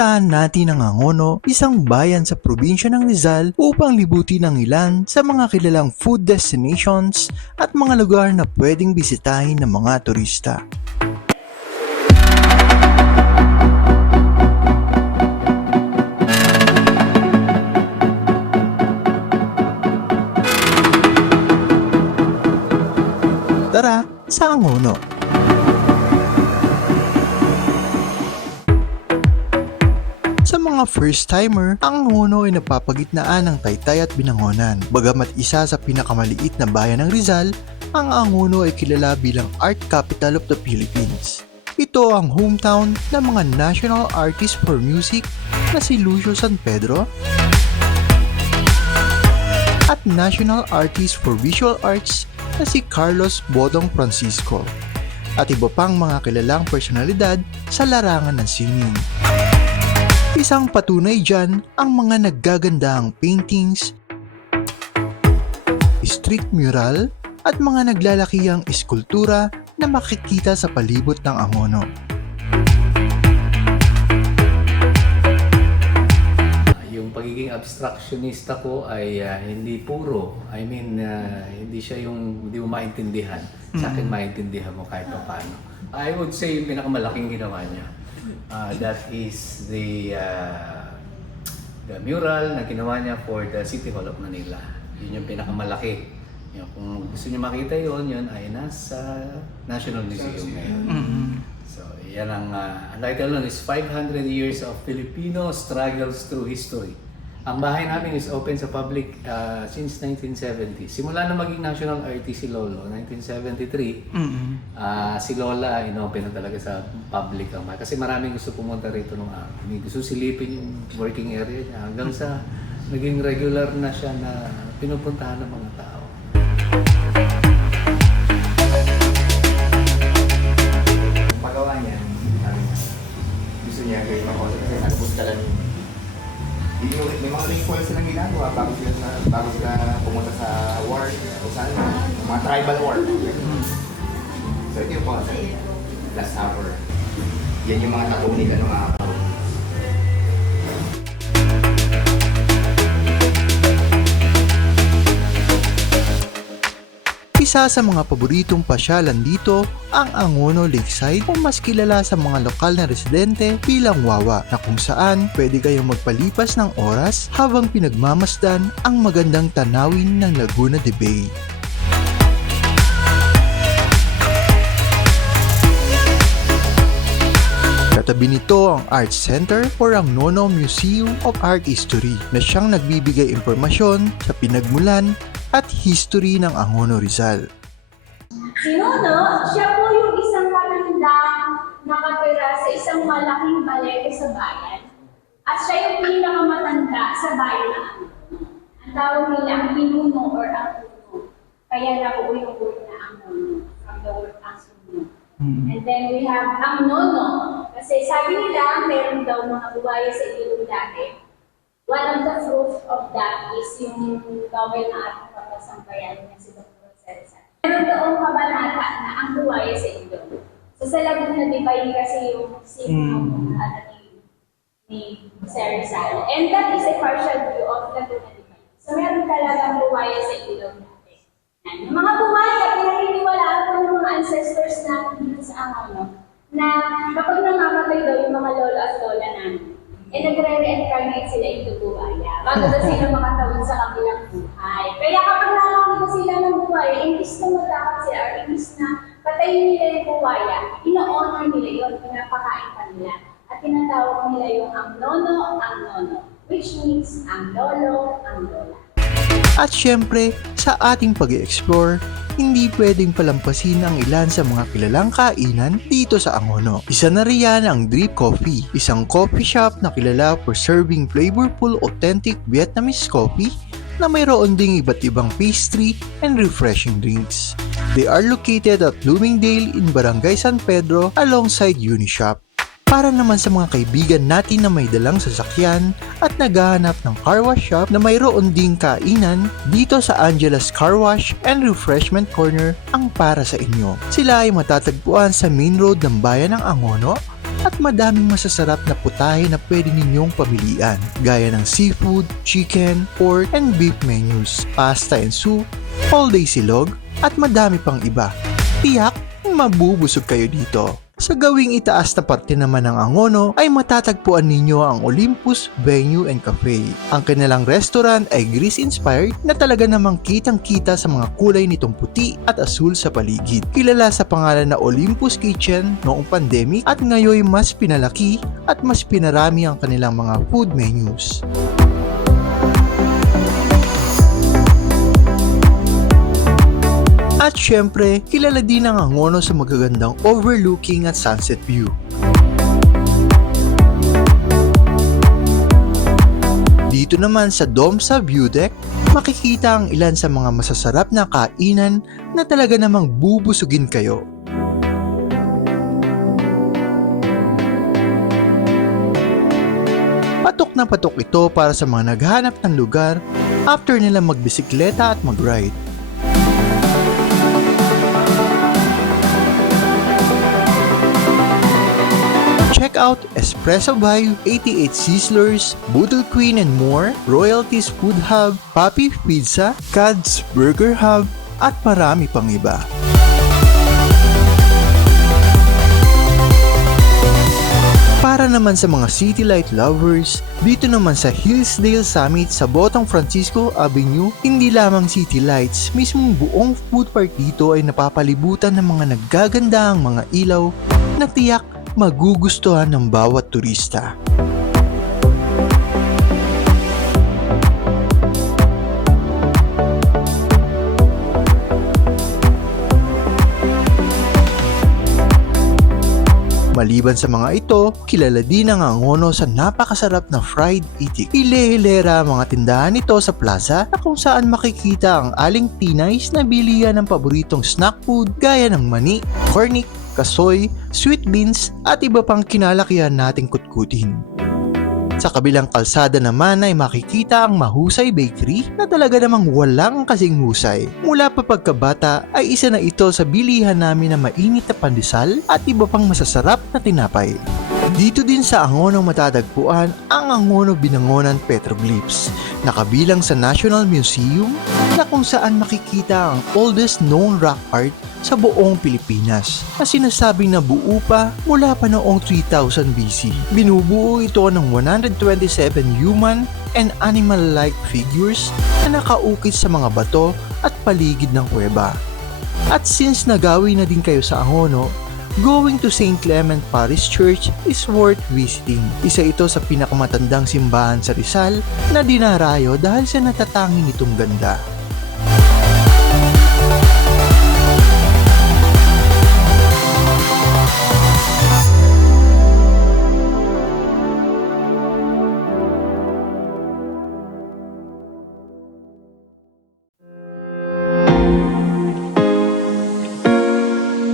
Puntahan natin ang Angono, isang bayan sa probinsya ng Rizal upang libutin ang ilan sa mga kilalang food destinations at mga lugar na pwedeng bisitahin ng mga turista. Tara sa Angono! Sa mga first-timer, ang Angono ay napapagitnaan ng Taytay at Binangonan. Bagamat isa sa pinakamaliit na bayan ng Rizal, ang Angono ay kilala bilang Art Capital of the Philippines. Ito ang hometown ng mga national artists for music na si Lucio San Pedro at national artist for visual arts na si Carlos Bodong Francisco at iba pang mga kilalang personalidad sa larangan ng sining. Isang patunay dyan ang mga naggagandahang paintings, street mural at mga naglalakihang eskultura na makikita sa palibot ng Angono. Yung pagiging abstractionista ko ay hindi puro. Hindi siya yung hindi mo maintindihan. Sa akin maintindihan mo kahit paano. I would say yung pinakamalaking ginawa niya. That is the mural na ginawa niya for the City Hall of Manila. Yun yung pinakamalaki. Yung, kung gusto niyo makita yun ay nasa National Museum ngayon. So, yan ang title nun is 500 Years of Filipino Struggles Through History. Ang bahay namin is open sa public since 1970. Simula na maging national artist si Lolo, 1973, si Lola inopen na talaga sa public ang bahay. Kasi maraming gusto pumunta rito nung may gusto silipin yung working area niya hanggang sa naging regular na siya na pinupuntahan ng mga tao. Pagawa niya, gusto niya gawin ako kasi nagpus ka lang. May mga rituals silang ginagawa bago sila pumunta sa war o saan, mga tribal war. So ito yung po, last hour. Yan yung mga tattoo nila ng mga tao. Isa sa mga paboritong pasyalan dito ang Angono Lakeside o mas kilala sa mga lokal na residente bilang Wawa na kung saan pwede kayong magpalipas ng oras habang pinagmamasdan ang magandang tanawin ng Laguna de Bay. Katabi nito ang Art Center or ang Nono Museum of Art History na siyang nagbibigay impormasyon sa pinagmulan at history ng Angono Rizal. Si Nono, siya po yung isang matandang nakatira sa isang malaking balete sa bayan. At siya yung pinakamatanda sa bayan ng Angono. Ang tawag nila ang pinuno or ang puno. Kaya nabuo yung word na Angono, from the word Angono. And then we have ang Nono. Kasi sabi nila, meron daw mga buwaya sa ilog dati. One of the proof of that is yung bawal na ating kapasampayan niya si Dr. Cesar. Meron doon kabanata na ang buwaya sa ilog. So sa Laguna de Bay kasi yung scene ni Sir Rizal. And that is a partial view of Laguna de Bay. So meron talagang buwaya sa ilog natin. Yung mga buwaya, pinaniniwalaan po ng mga ancestors natin dito sa Angono na kapag namamatay daw yung mga lolo at lola namin, nagre-reincarnate sila into buwaya bago na sila makatawid sa kabilang buhay. Kaya kapag nakakita sila ng buwaya, imbis na matakot sila or imbis na patayin nila yung buwaya, ino-honor nila yun, pinapakain pa nila. At tinatawag nila yung ang nono, which means ang lolo, ang lola. At syempre, sa ating pag-explore, hindi pwedeng palampasin ang ilan sa mga kilalang kainan dito sa Angono. Isa na riyan ang Drip Coffee, isang coffee shop na kilala for serving flavorful, authentic Vietnamese coffee na mayroon ding iba't ibang pastry and refreshing drinks. They are located at Bloomingdale in Barangay San Pedro alongside Unishop. Para naman sa mga kaibigan natin na may dalang sasakyan at naghahanap ng car wash shop na mayroon ding kainan, dito sa Angela's Car Wash and Refreshment Corner ang para sa inyo. Sila ay matatagpuan sa main road ng bayan ng Angono at madaming masasarap na putahe na pwede ninyong pamilian gaya ng seafood, chicken, pork, and beef menus, pasta and soup, all-day silog, at madami pang iba. Tiyak, mabubusog kayo dito. Sa gawing itaas na parte naman ng Angono ay matatagpuan ninyo ang Olympus Venue and Cafe. Ang kanilang restaurant ay Greece-inspired na talaga namang kitang-kita sa mga kulay nitong puti at asul sa paligid. Kilala sa pangalan na Olympus Kitchen noong pandemic at ngayon mas pinalaki at mas pinarami ang kanilang mga food menus. At syempre, kilala din ang Angono sa magagandang overlooking at sunset view. Dito naman sa Domsa View Deck, makikita ang ilan sa mga masasarap na kainan na talaga namang bubusugin kayo. Patok na patok ito para sa mga naghahanap ng lugar after nila magbisikleta at mag-ride. Check out Espresso Bayou, 88 Sizzlers, Boodle Queen and more, Royalties Food Hub, Papi Pizza, Cad's Burger Hub, at marami pang iba. Para naman sa mga city light lovers, dito naman sa Hillsdale Summit sa Botong Francisco Avenue, hindi lamang city lights, mismong buong food park dito ay napapalibutan ng mga naggagandahang mga ilaw na tiyak magugustuhan ng bawat turista. Maliban sa mga ito, kilala din ang Angono sa napakasarap na fried itik. Hile-hilera ang mga tindahan nito sa plaza na kung saan makikita ang aling tinays na bilihan ng paboritong snack food gaya ng mani, cornic, kasoy, sweet beans at iba pang kinalakihan nating kutkutin. Sa kabilang kalsada naman ay makikita ang Mahusay Bakery na talaga namang walang kasing husay. Mula pa pagkabata ay isa na ito sa bilihan namin na mainit na pandesal at iba pang masasarap na tinapay. Dito din sa Angono matatagpuan ang Angono Binangonan Petroglyphs na kabilang sa National Museum na kung saan makikita ang oldest known rock art sa buong Pilipinas na sinasabing na buo pa mula pa noong 3000 BC. Binubuo ito ng 127 human and animal-like figures na nakaukit sa mga bato at paligid ng kuweba. At since nagawi na din kayo sa Angono, going to St. Clement Parish Church is worth visiting. Isa ito sa pinakamatandang simbahan sa Rizal na dinarayo dahil sa natatanging nitong ganda.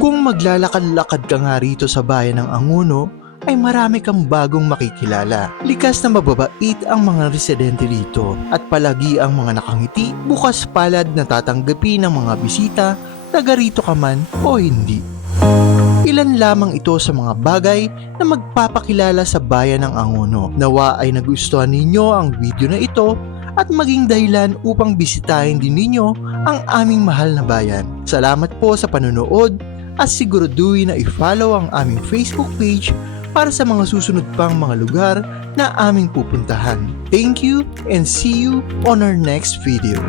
Kung maglalakad-lakad ka nga rito sa bayan ng Angono, ay marami kang bagong makikilala. Likas na mababait ang mga residente dito at palagi ang mga nakangiti, bukas palad na tatanggapin ng mga bisita, taga rito ka man o hindi. Ilan lamang ito sa mga bagay na magpapakilala sa bayan ng Angono. Nawa ay nagustuhan ninyo ang video na ito at maging dahilan upang bisitahin din ninyo ang aming mahal na bayan. Salamat po sa panonood at siguraduhin na i-follow ang aming Facebook page para sa mga susunod pang mga lugar na aming pupuntahan. Thank you and see you on our next video.